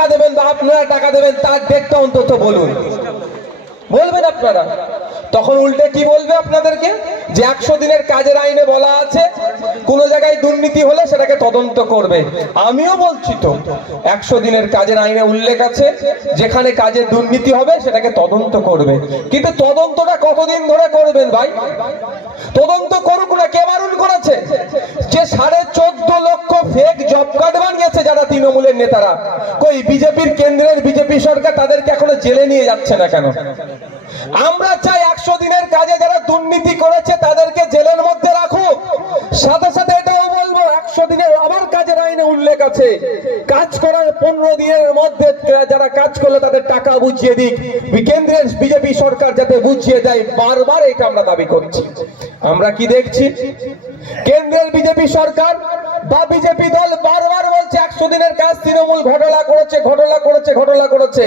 টাকা দেবেন বা আপনারা টাকা দেবেন, তার ডেটটা অন্তত বলুন। বলবেন আপনারা। তখন উল্টে কি বলবে আপনাদেরকে? যে একশো দিনের কাজের আইনে বলা আছে, কোন জায়গায় দুর্নীতি হলে সেটাকে তদন্ত করবে। আমিও বলছি তো, একশো দিনের কাজের আইনে উল্লেখ আছে, যেখানে কাজে দুর্নীতি হবে, সেটাকে তদন্ত করবে। কিন্তু তদন্তটা কতদিন ধরে করবেন ভাই? তদন্ত করুক না, কে বারণ করেছে? তৃণমূলের নেতারা, কই বিজেপির কেন্দ্রের বিজেপি সরকার তাদেরকে এখনও জেলে নিয়ে যাচ্ছে না কেন? আমরা চাই একশো দিনের কাজে যারা দুর্নীতি করেছে তাদেরকে জেলের মধ্যে রাখুক। সাথে সাথে এটাও বলব, একশো দিনের আবার কাজের আইনে উল্লেখ আছে। কাজ করার পনেরো দিনের মধ্যে যারা কাজ করল তাদের টাকা বুঝিয়ে দিক। কেন্দ্রের বিজেপি সরকার যাতে বুঝিয়ে দেয়, বারবার এটা আমরা দাবি করছি। আমরা কি দেখছি? কেন্দ্রের বিজেপি সরকার বা বিজেপি দল বারবার বলছে, একশো দিনের কাজ তৃণমূল ঘটনা করেছে ঘটনা করেছে ঘটনা করেছে।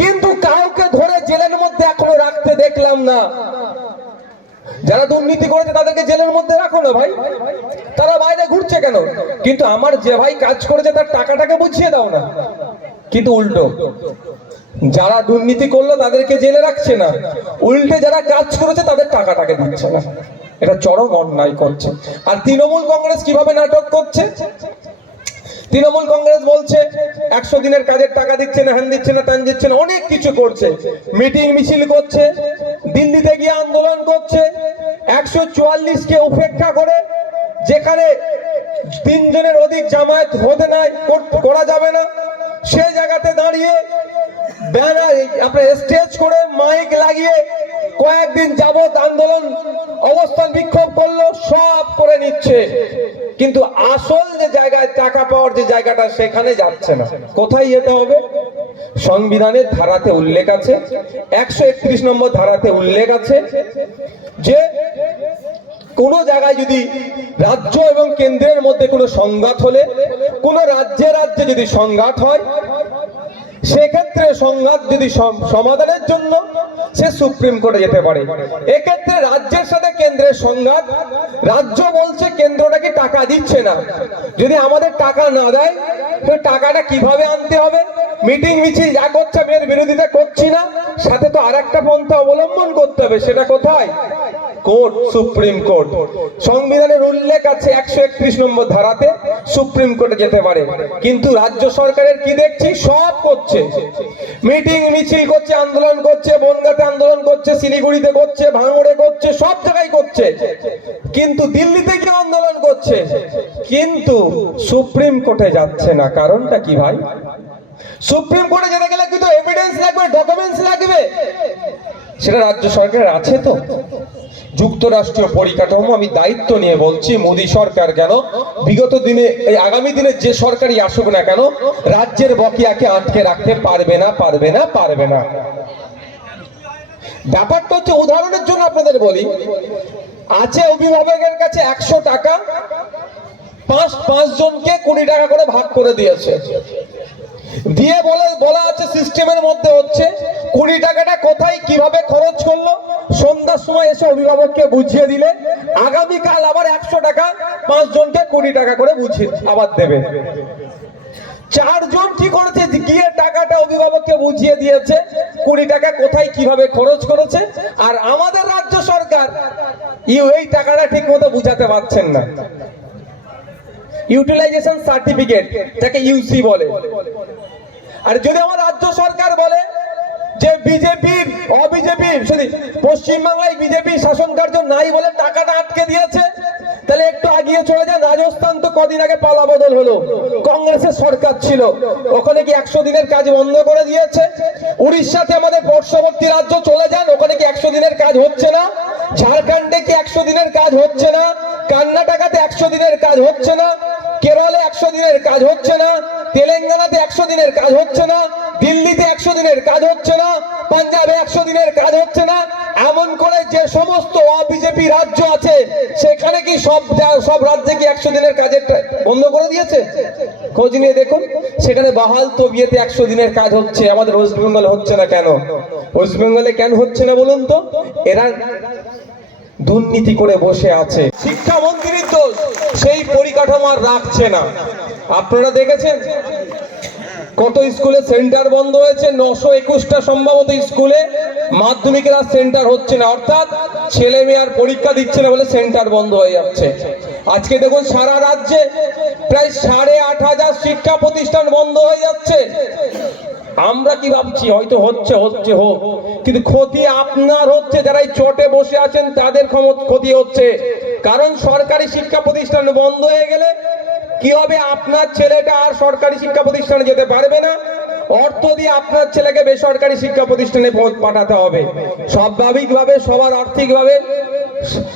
কিন্তু কাউকে ধরে জেলের মধ্যে এখনও রাখতে দেখলাম না। যারা দুর্নীতি করেছে, তাদেরকে জেলের মধ্যে রাখো না ভাই। তারা বাইরে ঘুরছে কেন? কিন্তু আমার যে ভাই কাজ করেছে, তার টাকাটাকে বুঝিয়ে দাও না। কিন্তু উল্টো, যারা দুর্নীতি করল, তাদেরকে জেলে রাখছে না। উল্টে যারা কাজ করেছে, তাদের টাকাটাকে দিচ্ছে না। এটা চরম অন্যায় করছে। আর তৃণমূল কংগ্রেস কীভাবে নাটক করছে? তৃণমূল কংগ্রেস বলছে, একশো দিনের কাজের টাকা দিচ্ছে না, হ্যান দিচ্ছে না, ত্যান দিচ্ছে না, অনেক কিছু করছে। মিটিং মিছিল করছে, দিল্লিতে গিয়ে আন্দোলন করছে, একশো চুয়াল্লিশকে উপেক্ষা করে যেখানে তিনজনের অধিক জামায়াত হতে নাই করা যাবে না সে জায়গাতে দাঁড়িয়ে ব্যানার আপনার স্টেজ করে মাইক লাগিয়ে কয়েকদিন যাবত আন্দোলন, অবস্থান বিক্ষোভ করল, সব করে নিচ্ছে। কিন্তু আসল যে জায়গায় টাকা পাওয়ার যে জায়গাটা, সেখানে যাচ্ছে না। কোথায় যেতে হবে? সংবিধানের ধারাতে উল্লেখ আছে, একশো একত্রিশ নম্বর ধারাতে উল্লেখ আছে যে, কোন জায়গায় যদি রাজ্য এবং কেন্দ্রের মধ্যে কোনো সংঘাত হলে, কোন রাজ্যে রাজ্যে যদি সংঘাত হয় সেক্ষেত্রে সংঘাত যদি সম- সমাধানের জন্য সে সুপ্রিম কোর্টে যেতে পারে। এক্ষেত্রে রাজ্যের সাথে কেন্দ্রের সংঘাত। রাজ্য বলছে কেন্দ্র নাকি টাকা দিচ্ছে না। যদি আমাদের টাকা না দেয় তো টাকাটা কীভাবে আনতে হবে? মিটিং মিছিল যা করছে, আমি এর বিরোধিতা করছি না। সাথে তো আর একটা পন্থা অবলম্বন করতে হবে, সেটা কোথায়? Court, supreme court. সংবিধানের উল্লেখ আছে একশো একত্রিশ নম্বর ধারাতে, সুপ্রিম কোর্টে যেতে পারে। কিন্তু রাজ্য সরকারের কি দেখছি? সব করছে। মিটিং মিছিল করছে, আন্দোলন করছে, বনগাতে আন্দোলন করছে, শিলিগুড়িতে করছে, ভাঙড়ে করছে, সব জায়গায় করছে। কিন্তু দিল্লিতে কি আন্দোলন করছে। কিন্তু সুপ্রিম কোর্টে যাচ্ছে না। কারণটা কি ভাই? সুপ্রিম কোর্টে যেতে গেলে কিন্তু এভিডেন্স লাগবে ডকুমেন্টস লাগবে। সেটা রাজ্য সরকারের আছে তো। যুক্তরাষ্ট্রীয় পরিকাঠামো, আমি দায়িত্ব নিয়ে বলছি, মোদী সরকার কেন? বিগত দিনে, এই আগামী দিনে যে সরকারই আসুক না কেন, রাজ্যের বকেয়াকে আটকে রাখতে পারবে না পারবে না পারবে না। ব্যাপারটা হচ্ছে, উদাহরণের জন্য আপনাদের বলি আছে অভিভাবকের কাছে একশো টাকা। পাঁচ পাঁচ জনকে কুড়ি টাকা করে ভাগ করে দিয়েছে। দিয়ে বলে, বলা আছে সিস্টেমের মধ্যে হচ্ছে, কুড়ি টাকাটা কোথায়, কীভাবে খরচ করল, সন্ধ্যার সময় এসে অভিভাবককে বুঝিয়ে দিলে, আগামীকাল আবার একশো টাকা, পাঁচ জনকে কুড়ি টাকা করে বুঝিয়ে, আবার দেবে। চারজন কি করেছে? গিয়ে টাকাটা অভিভাবককে বুঝিয়ে দিয়েছে, কুড়ি টাকা কোথায়, কীভাবে খরচ করেছে, আর আমাদের রাজ্য সরকার ইউ এই টাকাটা ঠিক মতো বুঝাতে পারছেন না। ইউটিলাইজেশন সার্টিফিকেট যাকে ইউসি বলে। আর যদি আমার রাজ্য সরকার বলে যে বিজেপি, অবিজেপি, সরি, পশ্চিমবাংলায় বিজেপি শাসন কার্য নাই বলে টাকাটা আটকে দিয়েছে তাহলে একটু আগিয়ে চলে যান। রাজস্থান তো কদিন আগে পালা বদল হলো। কংগ্রেসের সরকার ছিল। ওখানে কি একশো দিনের কাজ বন্ধ করে দিয়েছে? উড়িষ্যাতে আমাদের পার্শ্ববর্তী রাজ্য চলে যান, ওখানে কি একশো দিনের কাজ হচ্ছে না? ঝাড়খণ্ডে কি একশো দিনের কাজ হচ্ছে না? কর্ণাটকাতে একশো দিনের কাজ হচ্ছে না? কেরলে একশো দিনের কাজ হচ্ছে না? তেলেঙ্গানাতে একশো দিনের কাজ হচ্ছে না? দিল্লিতে একশো দিনের কাজ হচ্ছে না, পাঞ্জাবে একশো দিনের কাজ হচ্ছে না, এমন করে যে সমস্ত বিজেপি রাজ্য আছে, সেখানে কি সব সব রাজ্যে কি একশো দিনের কাজের বন্ধ করে দিয়েছে? খোঁজ নিয়ে দেখুন, সেখানে বাহাল তবিয়েতে একশো দিনের কাজ হচ্ছে, আমাদের ওয়েস্ট বেঙ্গল হচ্ছে না কেন? ওয়েস্ট বেঙ্গলে কেন হচ্ছে না বলুন তো? এরা দুর্নীতি করে বসে আছে। শিক্ষামন্ত্রীর দোষ, সেই পরিকাঠামো আর রাখছে না। আপনারা দেখেছেন? কত স্কুলে সেন্টার বন্ধ হয়েছে? নশো একুশটা সম্ভবত স্কুলে মাধ্যমিকের আর সেন্টার হচ্ছে না। অর্থাৎ ছেলে মেয়ে আর পরীক্ষা দিচ্ছে না বলে সেন্টার বন্ধ হয়ে যাচ্ছে। আজকে দেখুন সারা রাজ্যে প্রায় সাড়ে আট হাজার শিক্ষা প্রতিষ্ঠান বন্ধ হয়ে যাচ্ছে। আমরা কি ভাবছি? হয়তো হচ্ছে হচ্ছে, হোক। কিন্তু ক্ষতি আপনার হচ্ছে। যারা এই চটে বসে আছেন, তাদের ক্ষতি হচ্ছে। কারণ সরকারি শিক্ষা প্রতিষ্ঠান বন্ধ হয়ে গেলে কি হবে আপনার ছেলেটা আর সরকারি শিক্ষা প্রতিষ্ঠানে যেতে পারবে না? অর্থ দিয়ে আপনার ছেলেকে বেসরকারি শিক্ষা প্রতিষ্ঠানে পাঠাতে হবে। স্বাভাবিকভাবে, সবার আর্থিকভাবে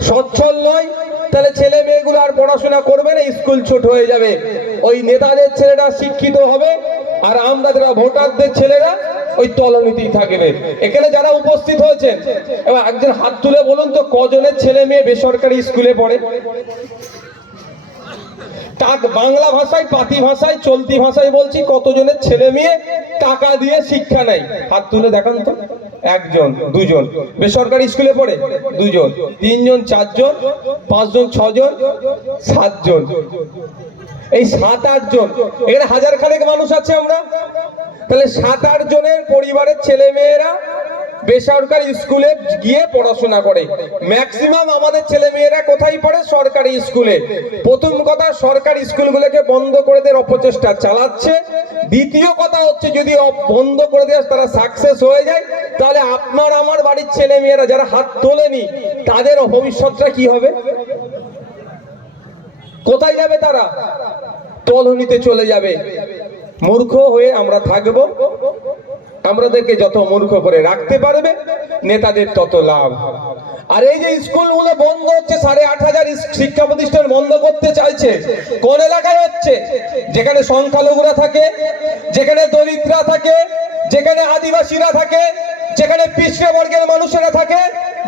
সচ্ছল নয়। তাহলে ছেলে মেয়েগুলো আর পড়াশোনা করবে না, স্কুল ছুট হয়ে যাবে। ওই নেতাদের ছেলেরা শিক্ষিত হবে, আর আমরা যারা ভোটারদের ছেলেরা, ওই তলনীতিই থাকবে। এখানে যারা উপস্থিত হয়েছেন, এবার একজন হাত তুলে বলুন তো, কজনের ছেলে মেয়ে বেসরকারি স্কুলে পড়ে? বাংলা ভাষায়, পাতি ভাষায়, চলতি ভাষায় বলছি, কতজনের ছেলে মেয়ে টাকা দিয়ে শিক্ষা নেয়? হাত তুলে দেখান তো। একজন, দুজন। বেসরকারি স্কুলে পড়ে? দুজন। তিনজন, চারজন, পাঁচজন, ছজন, সাতজন। এই সাত, আটজন। এখানে হাজার খানেক মানুষ আছে আমরা। তাহলে সাত আট জনের পরিবারের ছেলে মেয়েরা বেসরকারি স্কুলে গিয়ে পড়াশোনা করে। ম্যাক্সিমাম আমাদের ছেলে মেয়েরা কোথায় পড়ে? সরকারি স্কুলে। প্রথম কথা, সরকারি স্কুলগুলোকে বন্ধ করে দেওয়ার অপচেষ্টা চালাচ্ছে। দ্বিতীয় কথা হচ্ছে, যদি বন্ধ করে দেওয়া তারা সাকসেস হয়ে যায়, তাহলে আপনার আমার বাড়ির ছেলে মেয়েরা যারা হাত তোলেনি, তাদের ভবিষ্যৎটা কি হবে? কোথায় যাবে তারা? তলহনিতে চলে যাবে। মূর্খ হয়ে আমরা থাকব। আমাদেরকে যত মূর্খ করে রাখতে পারবে, নেতাদের তত লাভ। আর এই যে স্কুলগুলো বন্ধ হচ্ছে, সাড়ে আট হাজার শিক্ষা প্রতিষ্ঠান বন্ধ করতে চাইছে, কোন এলাকায় হচ্ছে? যেখানে সংখ্যালঘুরা থাকে, যেখানে দরিদ্রা থাকে, যেখানে আদিবাসীরা থাকে, যেখানে পিছিয়ে বর্গের মানুষেরা থাকে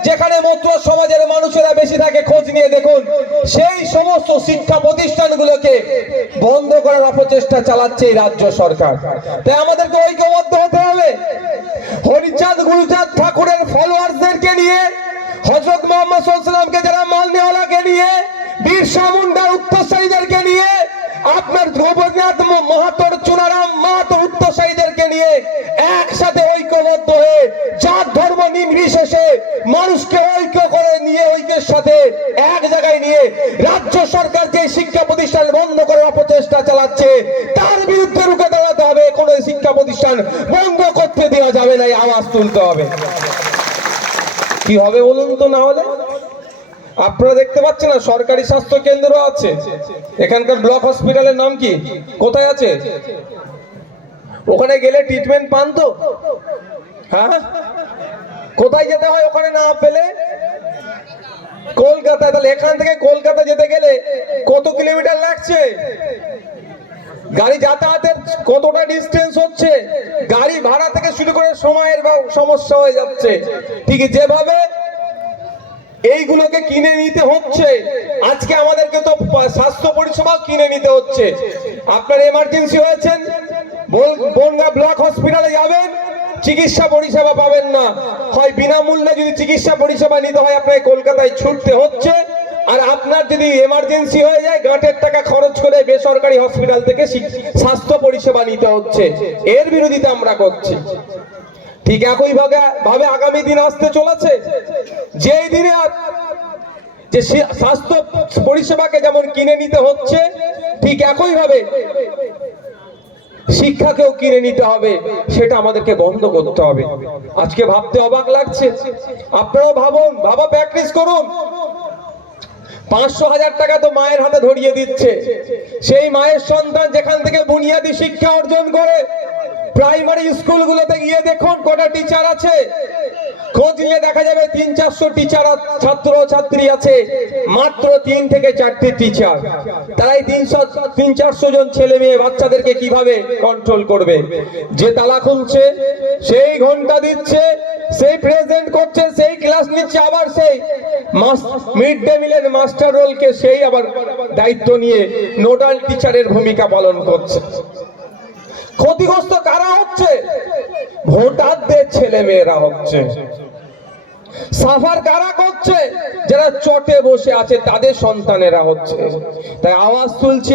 যেখানে মধ্য সমাজের মানুষেরা বেশি থাকে, খোঁজ নিয়ে দেখুন। সেই সমস্ত শিক্ষা প্রতিষ্ঠানগুলোকে বন্ধ করার অপচেষ্টা চালাচ্ছে এই রাজ্য সরকার। তাই আমাদেরকে ঐক্যবদ্ধ হতে হবে। হরিচাঁদ, গুরুচাঁদ ঠাকুরের ফলোয়ার্সদেরকে নিয়ে, হজরত মোহাম্মদ যারা মালনেওয়ালাকে নিয়ে, বীরসা মুন্ডার উত্তরসারীদেরকে নিয়ে, আপনার ম- মাহাতোর নির্বিশেষে মানুষকে ঐক্য করে নিয়ে ঐক্যের সাথে এক জায়গায় নিয়ে রাজ্য সরকার যে শিক্ষা প্রতিষ্ঠান বন্ধ করার অপচেষ্টা চালাচ্ছে, তার বিরুদ্ধে রুখে দাঁড়াতে হবে। কোনো শিক্ষা প্রতিষ্ঠান বন্ধ করতে দেওয়া যাবে না আওয়াজ তুলতে হবে। কি হবে বলুন তো না হলে? আপনারা দেখতে পাচ্ছেন না, সরকারি স্বাস্থ্য কেন্দ্র আছে। এখানকার ব্লক হসপিটালের নাম কি? কোথায় আছে? ওখানে গেলে ট্রিটমেন্ট পান তো? হ্যাঁ? কোথায় যেতে হয় ওখানে না পেলে? কলকাতায়, তাহলে এখান থেকে কলকাতা যেতে গেলে কত কিলোমিটার লাগছে? গাড়ি যাতায়াতের কতটা ডিস্টেন্স হচ্ছে? গাড়ি ভাড়া থেকে শুরু করে সময়ের সমস্যা হয়ে যাচ্ছে। ঠিক যেভাবে এইগুলোকে কিনে নিতে হচ্ছে, আজকে আমাদেরকে তো স্বাস্থ্য পরিষেবাও কিনে নিতে হচ্ছে। আপনার এমার্জেন্সি হয়েছেন বনগা ব্লক হসপিটালে যাবেন চিকিৎসা পরিষেবা পাবেন না। হয় বিনামূল্যে যদি চিকিৎসা পরিষেবা নিতে হয়, আপনাকে কলকাতায় ছুটতে হচ্ছে। আর আপনার যদি এমার্জেন্সি হয়ে যায়, গাঁটের টাকা খরচ করে বেসরকারি হসপিটাল থেকে স্বাস্থ্য পরিষেবা নিতে হচ্ছে। এর বিরোধিতা আমরা করছি। ঠিক একই ভাবে আগামী দিন আসতে চলেছে। যেই দিনে যে স্বাস্থ্য পরিষেবাকে যেমন কিনে নিতে হচ্ছে, ঠিক একই ভাবে শিক্ষাকেও কিনে নিতে হবে, সেটা আমাদেরকে বন্ধ করতে হবে। আজকে ভাবতে অবাক লাগছে। আপনারাও ভাবুন ভাবা প্র্যাকটিস করুন। পাঁচশো হাজার টাকা তো মায়ের হাতে ধরিয়ে দিচ্ছে। সেই মায়ের সন্তান যেখান থেকে বুনিয়াদী শিক্ষা অর্জন করে প্রাইমারি স্কুলগুলোতে গিয়ে দেখুন কটা টিচার আছে। খোঁজ নিয়ে দেখা যাবে তিন, চারশো টিচার ছাত্র ছাত্রী আছে। মাত্র তিন থেকে চারটে টিচার তারাই তিনশো, তিন, চারশো জন ছেলে মেয়ে বাচ্চাদেরকে কীভাবে কন্ট্রোল করবে? যে তালা খুলছে, সেই ঘণ্টা দিচ্ছে, সেই প্রেজেন্ট করছে, সেই ক্লাস নিচ্ছে, আবার সেই মিড ডে মিলের মাস্টার রোলকে সেই আবার দায়িত্ব নিয়ে নোডাল টিচারের ভূমিকা পালন করছে। ক্ষতিগ্রস্ত কারা হচ্ছে? ভোটারদের ছেলে মেয়েরা হচ্ছে। সাফার কারা করছে? যারা চটে বসে আছে তাদের সন্তানেরা হচ্ছে। তাই আওয়াজ তুলছি